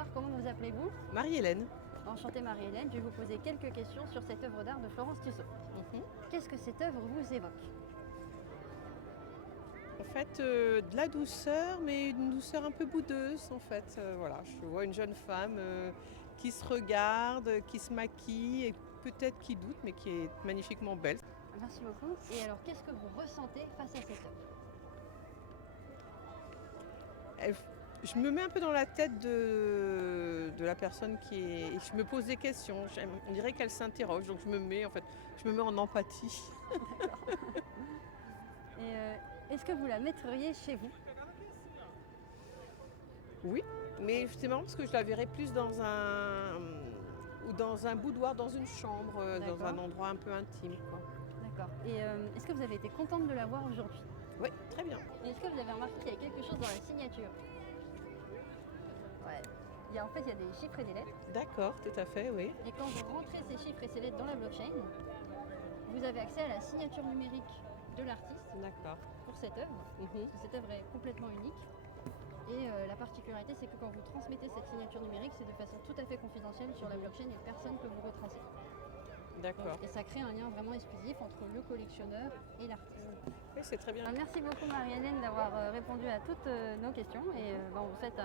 bonsoir, comment vous appelez-vous? Marie-Hélène. Enchantée Marie-Hélène, je vais vous poser quelques questions sur cette œuvre d'art de Florence Tissot. Mhm. Qu'est-ce que cette œuvre vous évoque? En fait, de la douceur, mais une douceur un peu boudeuse. En fait, voilà, je vois une jeune femme qui se regarde, qui se maquille et peut-être qui doute, mais qui est magnifiquement belle. Merci beaucoup. Et alors, qu'est-ce que vous ressentez face à cette œuvre? Elle- Je me mets un peu dans la tête de la personne qui est. Et je me pose des questions. On dirait qu'elle s'interroge, donc je me mets en empathie. Et est-ce que vous la mettriez chez vous? Oui, mais c'est marrant parce que je la verrais plus ou dans un boudoir, dans une chambre, dans un D'accord. endroit un peu intime, quoi. D'accord. Et est-ce que vous avez été contente de la voir aujourd'hui? Oui, très bien. Et est-ce que vous avez remarqué qu'il y a quelque chose dans la signature? Ouais. Il y a des chiffres et des lettres. D'accord, tout à fait, oui. Et quand vous rentrez ces chiffres et ces lettres dans la blockchain, vous avez accès à la signature numérique de l'artiste D'accord. pour cette œuvre. Mhm. Parce que cette œuvre est complètement unique. Et la particularité, c'est que quand vous transmettez cette signature numérique, c'est de façon tout à fait confidentielle sur la blockchain et personne ne peut vous retracer. D'accord. Et ça crée un lien vraiment exclusif entre le collectionneur et l'artiste. Oui, c'est très bien. Merci beaucoup Marie-Hélène d'avoir répondu à toutes nos questions et on vous souhaite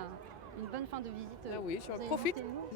une bonne fin de visite. Ah oui, Vous je allez profite. monter où?